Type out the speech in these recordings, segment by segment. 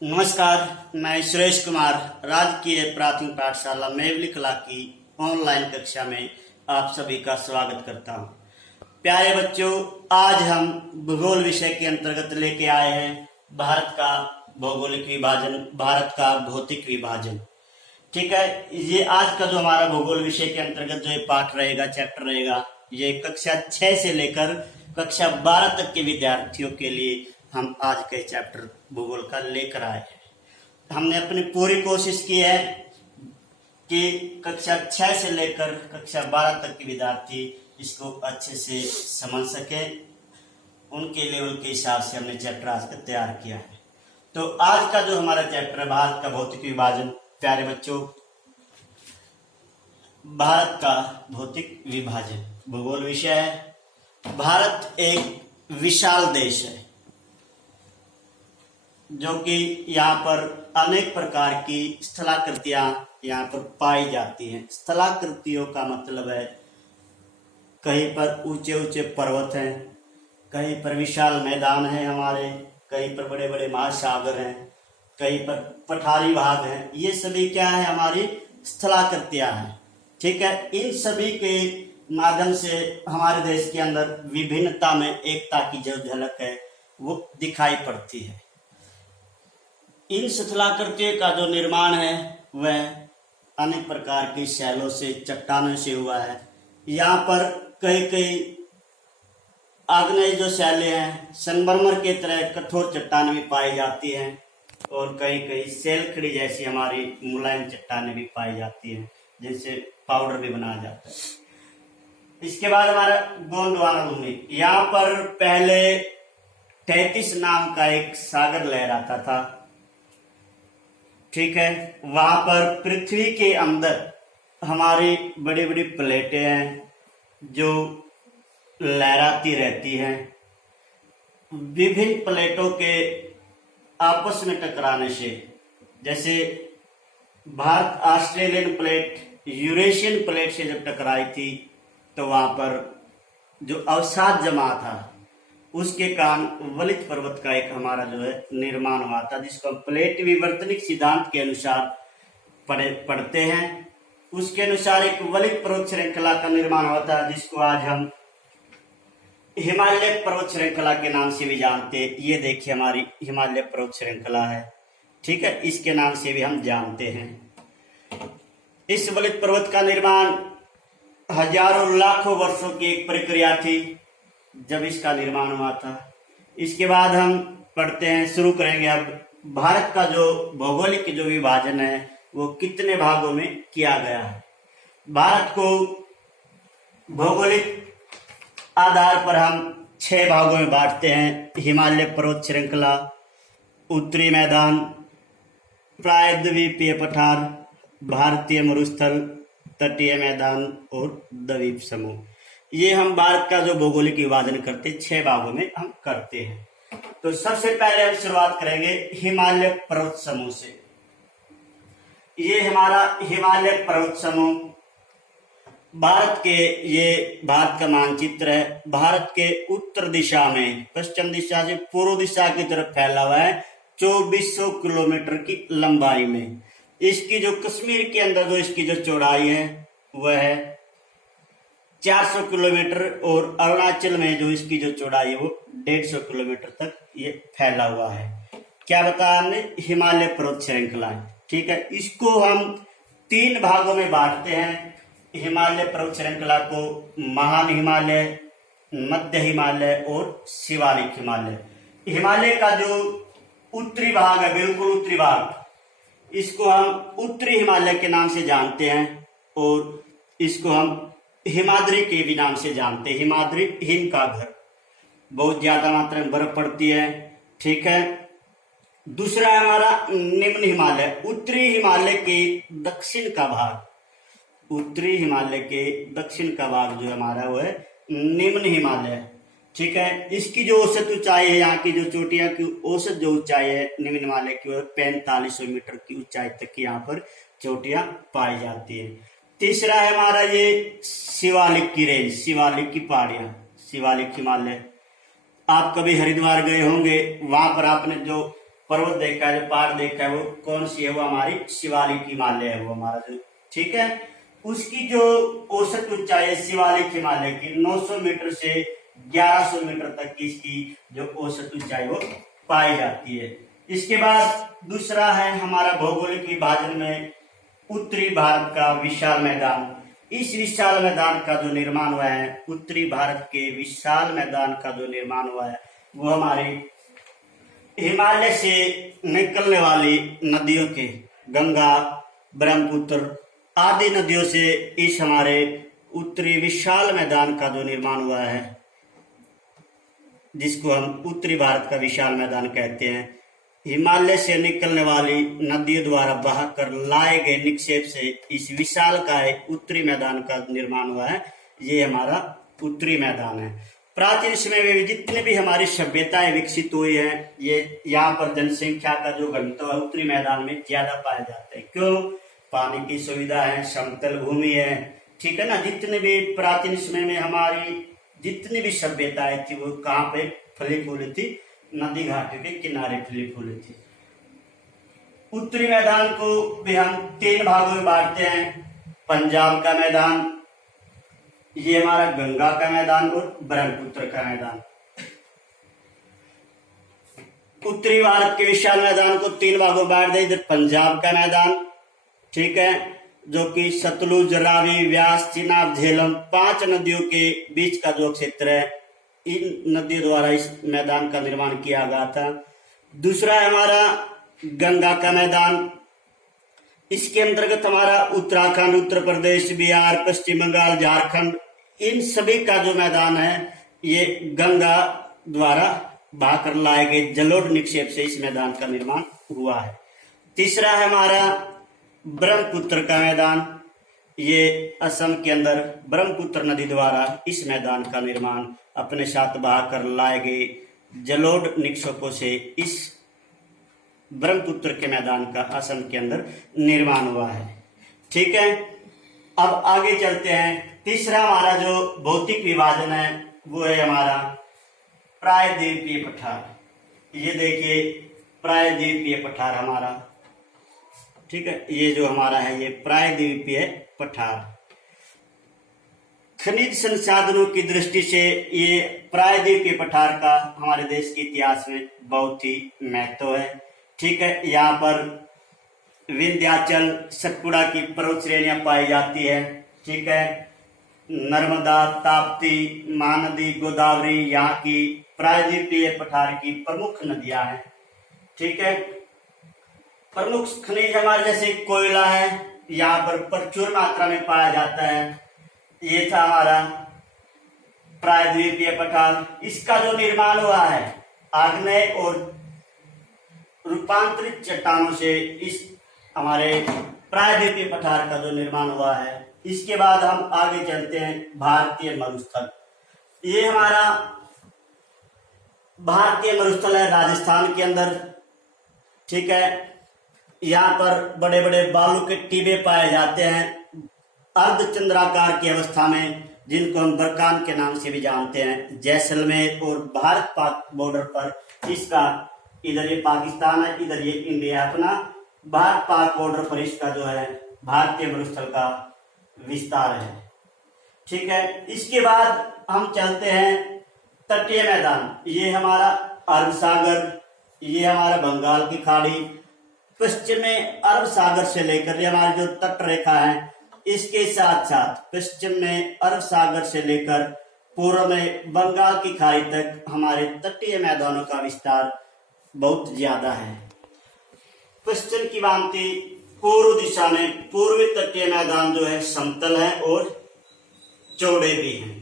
नमस्कार। मैं सुरेश कुमार राजकीय प्राथमिक पाठशाला मेवली कला की ऑनलाइन कक्षा में आप सभी का स्वागत करता हूं। प्यारे बच्चों, आज हम भूगोल विषय के अंतर्गत लेके आए हैं भारत का भौगोलिक विभाजन, भारत का भौतिक विभाजन। ठीक है, ये आज का जो हमारा भूगोल विषय के अंतर्गत जो ये पाठ रहेगा, चैप्टर रहेगा, ये कक्षा 6 से लेकर कक्षा 12 तक के विद्यार्थियों के लिए हम आज के चैप्टर भूगोल का लेकर आए हैं। हमने अपनी पूरी कोशिश की है कि कक्षा 6 से लेकर कक्षा 12 तक के विद्यार्थी इसको अच्छे से समझ सके। उनके लेवल के हिसाब से हमने चैप्टर आज का तैयार किया है। तो आज का जो हमारा चैप्टर है भारत का भौतिक विभाजन, प्यारे बच्चों, भारत का भौतिक विभाजन भूगोल विषय है। भारत एक विशाल देश है जो कि यहाँ पर अनेक प्रकार की स्थलाकृतियां यहाँ पर पाई जाती हैं। स्थलाकृतियों का मतलब है कहीं पर ऊंचे ऊंचे पर्वत हैं, कहीं पर विशाल मैदान है हमारे, कहीं पर बड़े बड़े महासागर हैं, कहीं पर पठारी भाग हैं। ये सभी क्या है, हमारी स्थलाकृतियां हैं। ठीक है, इन सभी के माध्यम से हमारे देश के अंदर विभिन्नता में एकता की जो झलक है वो दिखाई पड़ती है। इन स्थलाकृतियों का जो निर्माण है वह अनेक प्रकार की शैलों से, चट्टानों से हुआ है। यहाँ पर कई कई आग्नेय जो शैलें हैं, संगमरमर के तरह कठोर चट्टानें भी पाई जाती हैं और कई कई सेलखड़ी जैसी हमारी मुलायम चट्टानें भी पाई जाती हैं जिनसे पाउडर भी बनाया जाता है। इसके बाद हमारा गोंडवाना भूमि, यहाँ पर पहले तैतीस नाम का एक सागर लहराता था। ठीक है, वहां पर पृथ्वी के अंदर हमारी बड़ी बड़ी प्लेटें हैं जो लहराती रहती हैं। विभिन्न प्लेटों के आपस में टकराने से, जैसे Bharat Australian plate Eurasian plate से जब टकराई थी तो वहां पर जो अवसाद जमा था उसके कारण वलित पर्वत का एक हमारा जो है निर्माण हुआ था, जिसको हम प्लेट विवर्तनिक सिद्धांत के अनुसार पढ़ते हैं। उसके अनुसार एक वलित पर्वत श्रृंखला का निर्माण हुआ था जिसको आज हम हिमालय पर्वत श्रृंखला के नाम से भी जानते हैं। ये देखिए हमारी हिमालय पर्वत श्रृंखला है। ठीक है, इसके नाम से भी हम जानते हैं। इस वलित पर्वत का निर्माण हजारों लाखों वर्षों की एक प्रक्रिया थी जब इसका निर्माण हुआ था। इसके बाद हम पढ़ते हैं, शुरू करेंगे अब भारत का जो भौगोलिक जो विभाजन है वो कितने भागों में किया गया है। भारत को भौगोलिक आधार पर हम 6 भागों में बांटते हैं। हिमालय पर्वत श्रृंखला, उत्तरी मैदान, प्रायद्वीपीय पठार, भारतीय मरुस्थल, तटीय मैदान और द्वीप समूह। ये हम भारत का जो भौगोलिक विभाजन करते हैं 6 भागों में हम करते हैं। तो सबसे पहले हम शुरुआत करेंगे हिमालय पर्वत समूह से। ये हमारा हिमालय पर्वत समूह भारत के, ये भारत का मानचित्र है। भारत के उत्तर दिशा में, पश्चिम दिशा से पूर्व दिशा की तरफ फैला हुआ है 2400 किलोमीटर की लंबाई में। इसकी जो कश्मीर के अंदर जो इसकी जो चौड़ाई है वह है 400 किलोमीटर और अरुणाचल में जो इसकी जो चौड़ाई है वो 150 किलोमीटर तक ये फैला हुआ है। क्या बताया हमने, हिमालय पर्वत श्रृंखला। ठीक है, इसको हम 3 भागों में बांटते हैं। हिमालय पर्वत श्रृंखला को महान हिमालय, मध्य हिमालय और शिवालिक हिमालय। हिमालय का जो उत्तरी भाग है, बिल्कुल उत्तरी भाग, इसको हम उत्तरी हिमालय के नाम से जानते हैं और इसको हम हिमाद्री के भी नाम से जानते हैं। हिमाद्री, हिम का घर, बहुत ज्यादा मात्रा में बर्फ पड़ती है। ठीक है, दूसरा है हमारा निम्न हिमालय, उत्तरी हिमालय के दक्षिण का भाग। उत्तरी हिमालय के दक्षिण का भाग जो हमारा वो है निम्न हिमालय। ठीक है, इसकी जो औसत ऊंचाई है, यहाँ की जो चोटियां की औसत जो ऊंचाई है निम्न हिमालय की, 4500 मीटर की ऊंचाई तक की यहाँ पर चोटियां पाई जाती है। तीसरा है हमारा ये शिवालिक की रेंज, शिवालिक की पहाड़ियां, शिवालिक हिमालय। आप कभी हरिद्वार गए होंगे, वहां पर आपने जो पर्वत देखा है, जो पहाड़ देखा है, वो कौन सी है? वो हमारी शिवालिक हिमालय है, वो हमारा जो, ठीक है। उसकी जो औसत ऊंचाई है शिवालिक हिमालय की 900 मीटर से 1100 मीटर तक की इसकी जो औसत ऊंचाई वो पाई जाती है। इसके बाद दूसरा है हमारा भौगोलिक विभाजन में उत्तरी भारत का विशाल मैदान। इस विशाल मैदान का जो निर्माण हुआ है, उत्तरी भारत के विशाल मैदान का जो निर्माण हुआ है, वो हमारे हिमालय से निकलने वाली नदियों के, गंगा, ब्रह्मपुत्र आदि नदियों से इस हमारे उत्तरी विशाल मैदान का जो निर्माण हुआ है, जिसको हम उत्तरी भारत का विशाल मैदान कहते हैं, हिमालय से निकलने वाली नदियों द्वारा बहाकर लाए गए निक्षेप से इस विशाल काय उत्तरी मैदान का निर्माण हुआ है। ये हमारा उत्तरी मैदान है। प्राचीन समय में जितने भी हमारी सभ्यताएं विकसित हुई हैं, ये यहाँ पर जनसंख्या का जो घनत्व है उत्तरी मैदान में ज्यादा पाया जाता है। क्यों? पानी की सुविधा है, समतल भूमि है, ठीक है ना। जितने भी प्राचीन समय में हमारी जितनी भी सभ्यताएं थी वो कहाँ पे फली फूली थी? नदी घाटी के किनारे फली फूली थी। उत्तरी मैदान को भी हम 3 भागों में बांटते हैं। पंजाब का मैदान, ये हमारा गंगा का मैदान और ब्रह्मपुत्र का मैदान। उत्तरी भारत के विशाल मैदान को 3 भागों में बांट दे। इधर पंजाब का मैदान, ठीक है, जो कि सतलुज, रावी, व्यास, चिनाब, झेलम 5 नदियों के बीच का जो क्षेत्र है, इन नदियों द्वारा इस मैदान का निर्माण किया गया था। दूसरा है हमारा गंगा का मैदान। इसके अंतर्गत हमारा उत्तराखंड, उत्तर प्रदेश, बिहार, पश्चिम बंगाल, झारखंड, इन सभी का जो मैदान है, ये गंगा द्वारा बहाकर लाए गए जलोढ़ निक्षेप से इस मैदान का निर्माण हुआ है। तीसरा है हमारा ब्रह्मपुत्र का मैदान। ये असम के अंदर ब्रह्मपुत्र नदी द्वारा इस मैदान का निर्माण अपने साथ बहाकर लाए गए जलोढ़ निक्षेपों से इस ब्रह्मपुत्र के मैदान का असम के अंदर निर्माण हुआ है, ठीक है। अब आगे चलते हैं। तीसरा हमारा जो भौतिक विभाजन है वो है हमारा प्रायद्वीपीय पठार। ये देखिए प्रायद्वीपीय पठार हमारा, ठीक है, ये जो हमारा है ये प्रायद्वीपीय पठार। खनिज संसाधनों की दृष्टि से ये प्रायद्वीपीय पठार का हमारे देश के इतिहास में बहुत ही महत्व है, ठीक है। यहाँ पर विंध्याचल, सतपुड़ा की पर्वत श्रेणियां पाई जाती है, ठीक है। नर्मदा, ताप्ती, महानदी, गोदावरी यहाँ की प्रायद्वीपीय पठार की प्रमुख नदियां हैं, ठीक है। प्रमुख खनिज हमारे जैसे कोयला है, यहाँ पर प्रचुर मात्रा में पाया जाता है। ये था हमारा प्रायद्वीपीय पठार। इसका जो निर्माण हुआ है आग्नेय और रूपांतरित चट्टानों से इस हमारे प्रायद्वीपीय पठार का जो निर्माण हुआ है। इसके बाद हम आगे चलते हैं भारतीय मरुस्थल। ये हमारा भारतीय मरुस्थल है राजस्थान के अंदर, ठीक है। यहाँ पर बड़े बड़े बालू के टीबे पाए जाते हैं अर्धचंद्राकार की अवस्था में, जिनको हम बरकान के नाम से भी जानते हैं। जैसलमेर और भारत पाक बॉर्डर पर इसका, इधर ये पाकिस्तान है, इधर ये इंडिया अपना, भारत पाक बॉर्डर पर इसका जो है भारतीय मरुस्थल का विस्तार है, ठीक है। इसके बाद हम चलते हैं तटीय मैदान। ये हमारा अरब सागर, ये हमारा बंगाल की खाड़ी, पश्चिम में अरब सागर से लेकर ये हमारी जो तट रेखा है, इसके साथ साथ पश्चिम में अरब सागर से लेकर पूर्व में बंगाल की खाड़ी तक हमारे तटीय मैदानों का विस्तार बहुत ज्यादा है। पश्चिम की भांति पूर्व दिशा में पूर्वी तटीय मैदान जो है समतल है और चौड़े भी हैं,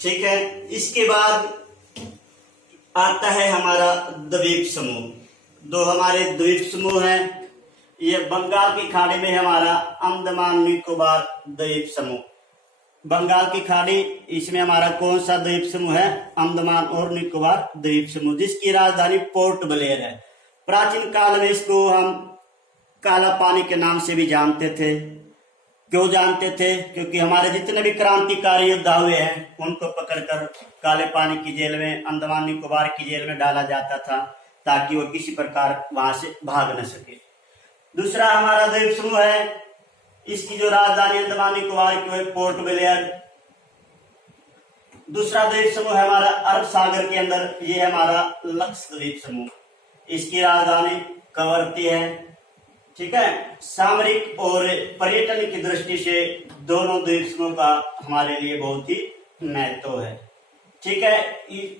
ठीक है। इसके बाद आता है हमारा द्वीप समूह। 2 हमारे द्वीप समूह हैं। ये बंगाल की खाड़ी में हमारा अंडमान निकोबार द्वीप समूह। बंगाल की खाड़ी, इसमें हमारा कौन सा द्वीप समूह है? अंडमान और निकोबार द्वीप समूह, जिसकी राजधानी पोर्ट ब्लेयर है। प्राचीन काल में इसको हम काला पानी के नाम से भी जानते थे। क्यों जानते थे? क्योंकि हमारे जितने भी क्रांतिकारी योद्धा हुए हैं उनको पकड़कर काले पानी की जेल में, अंडमान निकोबार की जेल में डाला जाता था। ताकि वो किसी प्रकार वहां से भाग न सके। दूसरा हमारा द्वीप समूह है, इसकी जो राजधानी अंडमान निकोबार की है पोर्ट ब्लेयर। दूसरा द्वीप समूह है हमारा अरब सागर के अंदर, ये है हमारा लक्षद्वीप समूह, इसकी राजधानी कवरत्ती है। ठीक है, सामरिक और पर्यटन की दृष्टि से दोनों द्वीप समूह का हमारे लिए बहुत ही महत्व है। ठीक है,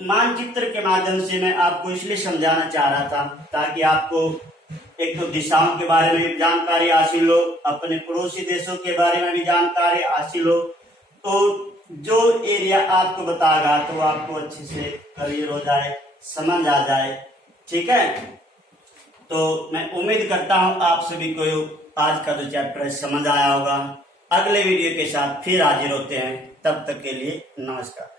मानचित्र के माध्यम से मैं आपको इसलिए समझाना चाह रहा था ताकि आपको एक तो दिशाओं के बारे में भी जानकारी हासिल हो, अपने पड़ोसी देशों के बारे में भी जानकारी हासिल हो, तो जो एरिया आपको बताएगा तो आपको अच्छे से क्लियर हो जाए, समझ आ जाए। ठीक है, तो मैं उम्मीद करता हूं आप सभी को आज का जो चैप्टर है समझ आया होगा। अगले वीडियो के साथ फिर हाजिर होते हैं, तब तक के लिए नमस्कार।